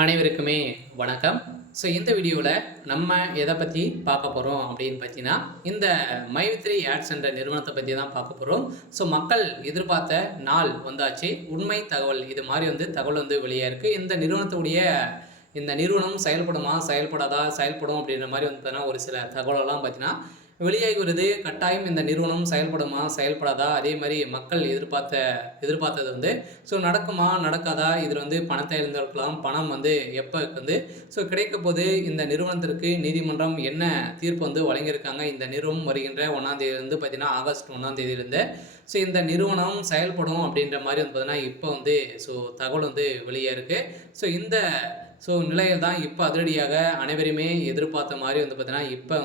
அனைவருக்குமே வணக்கம். ஸோ இந்த வீடியோவில் நம்ம எதை பற்றி பார்க்க போகிறோம் அப்படின்னு பார்த்தீங்கன்னா, இந்த மைவித்ரி ஆட்ஸ் என்ற நிறுவனத்தை பற்றி தான் பார்க்க போகிறோம். ஸோ மக்கள் எதிர்பார்த்த நாள் வந்தாச்சு. உண்மை தகவல் இது மாதிரி தகவல் வெளியாக இருக்குது. இந்த நிறுவனம் செயல்படுமா, செயல்படாதா, செயல்படும் அப்படின்ற மாதிரி பார்த்தீங்கன்னா ஒரு சில தகவலெல்லாம் பார்த்தீங்கன்னா வெளியாகி வருது. கட்டாயம் இந்த நிறுவனம் செயல்படுமா, செயல்படாதா, அதே மாதிரி மக்கள் எதிர்பார்த்தது ஸோ நடக்குமா, நடக்காதா, இதில் பணத்தை இழந்திருக்கலாம். பணம் எப்போ ஸோ கிடைக்க போது இந்த நிறுவனத்திற்கு நீதிமன்றம் என்ன தீர்ப்பு வழங்கியிருக்காங்க. இந்த நிறுவனம் வருகின்ற 1ஆம் தேதியிலிருந்து பார்த்தீங்கன்னா ஆகஸ்ட் 1ஆம் தேதியிலிருந்து ஸோ இந்த நிறுவனம் செயல்படும் அப்படின்ற மாதிரி பார்த்தீங்கன்னா இப்போ ஸோ தகவல் வெளியே இருக்குது. ஸோ இந்த நிலையில் தான் இப்போ அதிரடியாக அனைவருமே எதிர்பார்த்த மாதிரி பார்த்தீங்கன்னா இப்போ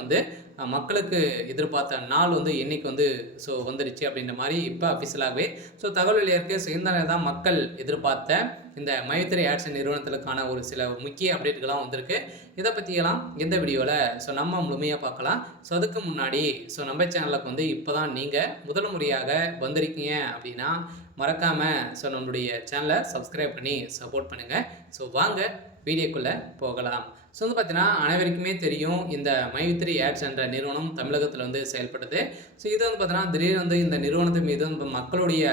மக்களுக்கு எதிர்பார்த்த நாள் என்னைக்கு ஸோ வந்துருச்சு அப்படின்ற மாதிரி இப்போ அஃபிஷியலாகவே ஸோ தகவல் வெளியாக இருக்குது. ஸோ இந்த தான் மக்கள் எதிர்பார்த்த இந்த மைவித்ரி ஆட்ஸ் நிறுவனத்திற்கான ஒரு சில முக்கிய அப்டேட்டுகள்லாம் வந்திருக்கு. இதை பற்றியெல்லாம் இந்த வீடியோவில் ஸோ நம்ம முழுமையாக பார்க்கலாம். ஸோ அதுக்கு முன்னாடி ஸோ நம்ம சேனலுக்கு இப்போ தான் நீங்கள் முதல் முறையாக வந்திருக்கீங்க அப்படின்னா மறக்காமல் ஸோ நம்மளுடைய சேனலை சப்ஸ்கிரைப் பண்ணி சப்போர்ட் பண்ணுங்கள். ஸோ வாங்க வீடியோக்குள்ளே போகலாம். ஸோ பார்த்தீங்கன்னா அனைவருக்குமே தெரியும் இந்த மைவித்ரி ஆட்ஸ் என்ற நிறுவனம் தமிழகத்தில் செயல்படுது. ஸோ இது பார்த்தீங்கன்னா திடீர்னு இந்த நிறுவனத்தின் மீது மக்களுடைய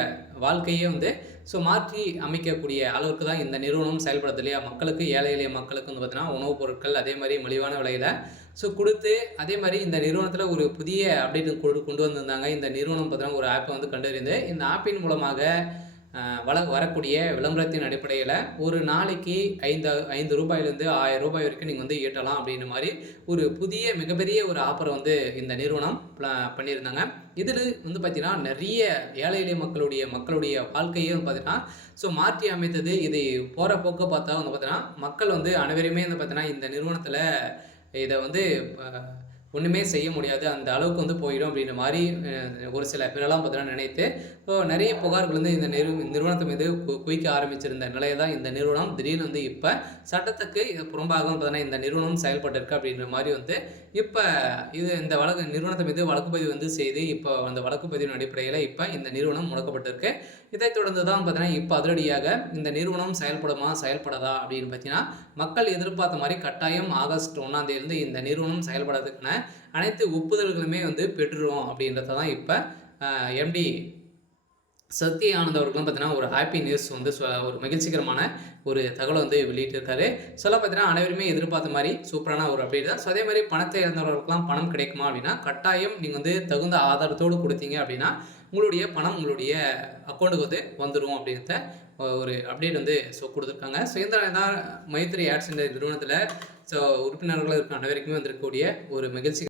வாழ்க்கையே ஸோ மாற்றி அமைக்கக்கூடிய அளவுக்கு தான் இந்த நிறுவனம் செயல்படுது இல்லையா. மக்களுக்கு ஏழை எளிய மக்களுக்கு பார்த்தீங்கன்னா உணவுப் பொருட்கள் அதே மாதிரி மலிவான விலையில் ஸோ கொடுத்து அதே மாதிரி இந்த நிறுவனத்தில் ஒரு புதிய அப்டேட் கொண்டு வந்திருந்தாங்க. இந்த நிறுவனம் பார்த்தீங்கன்னா ஒரு ஆப்பை கண்டறிந்து இந்த ஆப்பின் மூலமாக வரக்கூடிய விளம்பரத்தின் அடிப்படையில் ஒரு நாளைக்கு 5 ரூபாயிலேருந்து 1000 ரூபாய் வரைக்கும் நீங்கள் ஈட்டலாம் அப்படின்ற மாதிரி ஒரு புதிய மிகப்பெரிய ஒரு ஆஃபரை இந்த நிறுவனம் பண்ணியிருந்தாங்க. இதில் பார்த்தீங்கன்னா நிறைய ஏழை எளிய மக்களுடைய வாழ்க்கையே பார்த்தீங்கன்னா ஸோ மாற்றி அமைத்தது. இது போகிற போக்க பார்த்தா பார்த்தீங்கன்னா மக்கள் அனைவருமே பார்த்தீங்கன்னா இந்த நிறுவனத்தில் இதை ஒன்றுமே செய்ய முடியாது, அந்த அளவுக்கு போயிடும் அப்படின்ற மாதிரி ஒரு சில பேரெல்லாம் பார்த்தீங்கன்னா நினைத்து ஸோ நிறைய புகார்கள் இந்த நிறுவனத்தை மீது குவிக்க ஆரம்பிச்சிருந்த நிலையை தான் இந்த நிறுவனம் திடீர்னு இப்போ சட்டத்துக்கு புறம்பாக பார்த்தீங்கன்னா இந்த நிறுவனம் செயல்பட்டிருக்கு அப்படின்ற மாதிரி இப்போ இந்த நிறுவனத்தை மீது வழக்குப்பதிவு செய்து இப்போ அந்த வழக்குப்பதிவின் அடிப்படையில் இப்போ இந்த நிறுவனம் முடக்கப்பட்டிருக்கு. இதைத் தொடர்ந்து தான் பார்த்தீங்கன்னா இப்போ அதிரடியாக இந்த நிறுவனம் செயல்படுமா, செயல்படாதா அப்படின்னு பார்த்தீங்கன்னா மக்கள் எதிர்பார்த்த மாதிரி கட்டாயம் ஆகஸ்ட் 1ஆம் தேதியிலிருந்து இந்த நிறுவனம் செயல்படுறதுக்கான அனைத்து ஒப்புதல்களுமே பெற்றுரும் அப்படின்றத தான் இப்போ எம்டி சத்ய ஆனந்த் அவர்களும் பார்த்தீங்கன்னா ஒரு ஹாப்பி நியூஸ் ஒரு மகிழ்ச்சிகரமான ஒரு தகவலை வெளியிட்டிருக்காரு. சொல்ல பார்த்தீங்கன்னா அனைவருமே எதிர்பார்த்த மாதிரி சூப்பரான ஒரு அப்டேட் தான். ஸோ அதே மாதிரி பணத்தை இழந்தவர்களுக்கெல்லாம் பணம் கிடைக்குமா அப்படின்னா கட்டாயம் நீங்கள் தகுந்த ஆதாரத்தோடு கொடுத்தீங்க அப்படின்னா உங்களுடைய பணம் உங்களுடைய அக்கௌண்ட்டுக்கு வந்துடும் அப்படின்றத ஒரு அப்டேட் ஸோ கொடுத்துருக்காங்க. ஸோ இந்த தான் மைத்ரி ஆட்ஸ் என்ற நிறுவனத்தில் ஸோ உறுப்பினர்கள் இருக்க அனைவருக்குமே வந்திருக்கக்கூடிய ஒரு மகிழ்ச்சி